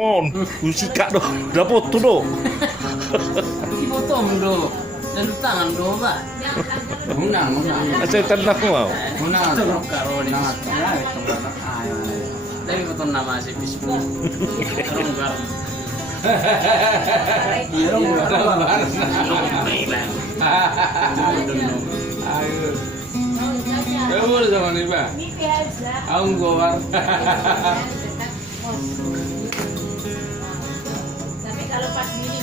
Mon, musika do, dapat tuh do. Dipotong do. Dan tangan do, Pak. Unang. Saya tenang mau. Unang. Tolong karo ni. Nah, itu ayo. Tapi potong nama si Bispo. Tolong karo. Iya, Ayo. Kamu boleh sama nih, Pak? Aku keluar. Tapi kalau pas gini,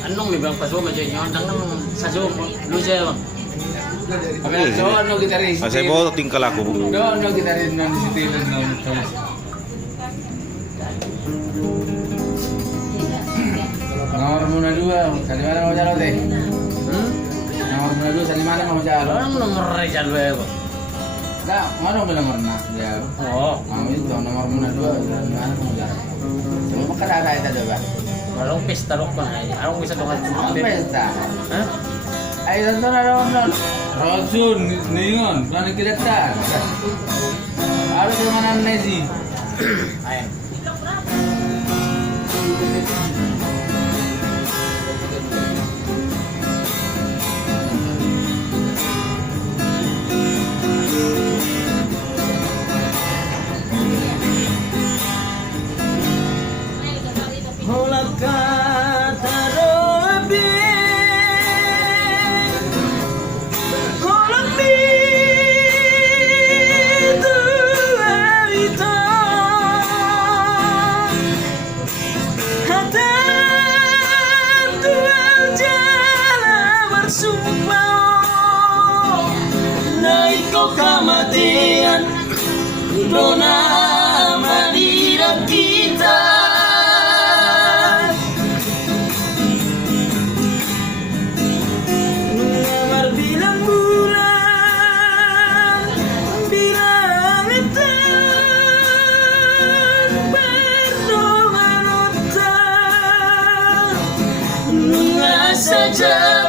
Anong nih bang pas mo jadi nyondang nang sa Zoom lu siya bang. Oke, so ano gitaris? Saya bawa tingkal aku. No gitaris non sitil non terus. Nomor muna dua, kali mana mau jalan deh? Nomor muna dua, kali mana mau jalan? Orang nomor rejan ba bang. Enggak, mana mau nomor nah, ya. Oh, Mau itu nomor muna dua, kali mana mau jalan? Semua kan ada itu coba. kalau pesta rok pa ay. Arong bisa doon Apa pesta? Ha? Ay, nandun na naman. Rosun, ningon, paano kilatan? Ano yung mga nanesi? Ay. Kematian dona mendidak kita berbilang bulan bilang etan berdoa nota nunga saja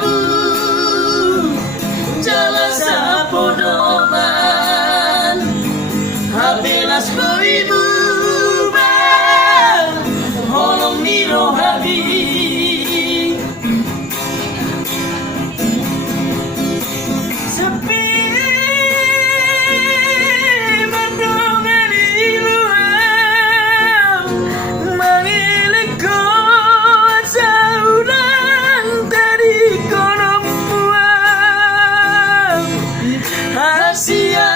jalan sapodoman habelas beribu bang holong ni rohani sepi mendongan di luar memilih kau seudang tadi kono buang Asia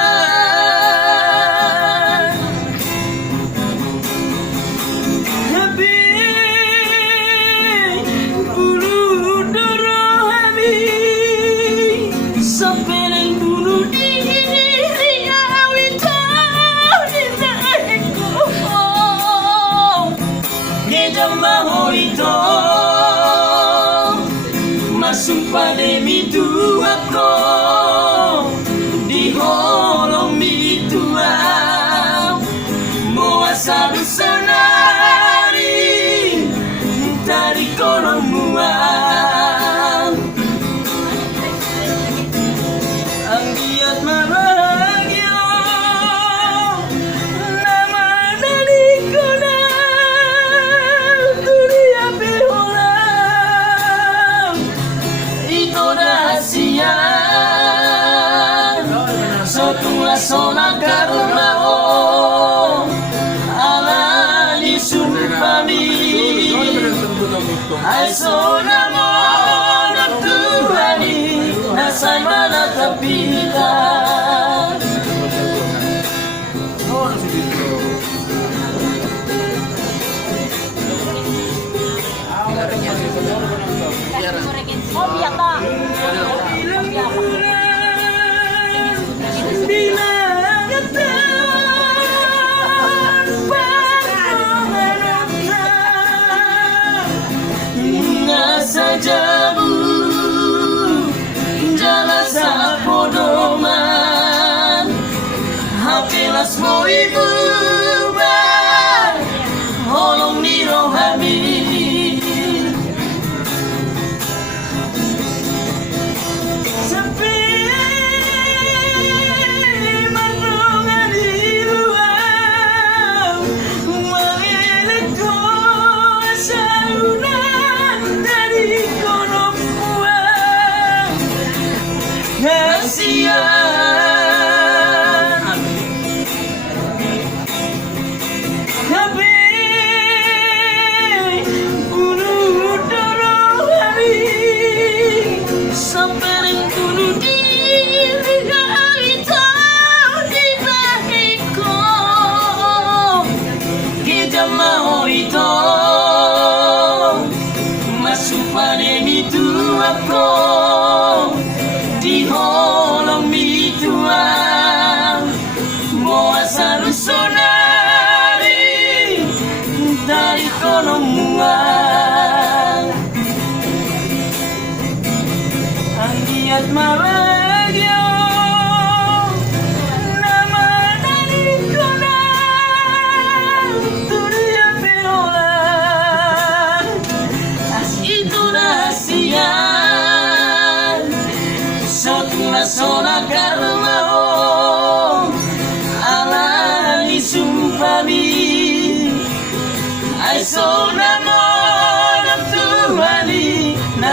Sumpah demi tuaku di holong mitua muasa dusanari dari kono muang anggiat bahagia nama dari kono dunia behola rahasia sotula sona karena ala di sumpami ay sona mo natuhani nasay manatapita oh biasa. Sajabu jalan sapodoman hapelas mo ibu holong ni rohani sepi mendongan di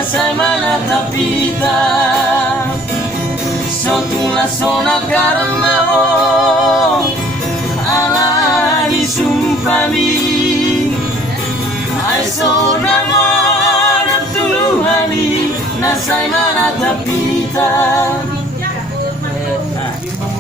nasa'y manatapita. So tula sona karma o ala isumpami ay so namon at tuhani nasa'y manatapita.